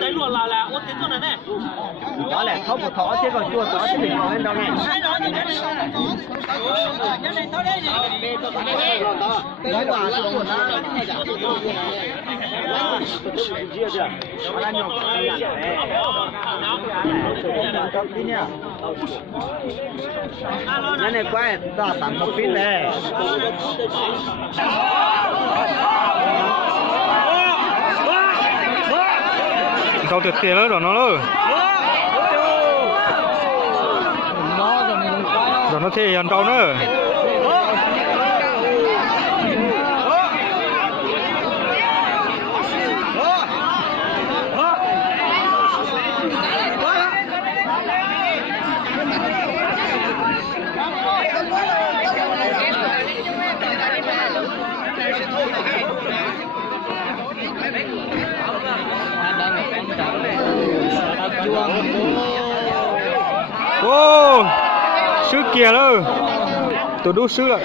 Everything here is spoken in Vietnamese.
Đấy luôn là út tiến con này. Đó là không một thỏ chứ còn chua thỏ chứ mình nói đâu này. Nói là chuột đó. Này này quay, ta tặng một pin này. Đâu tuyệt tiền đó nó rồi nó thì ăn trâu nữa ô sư kia đó tôi đu sư lại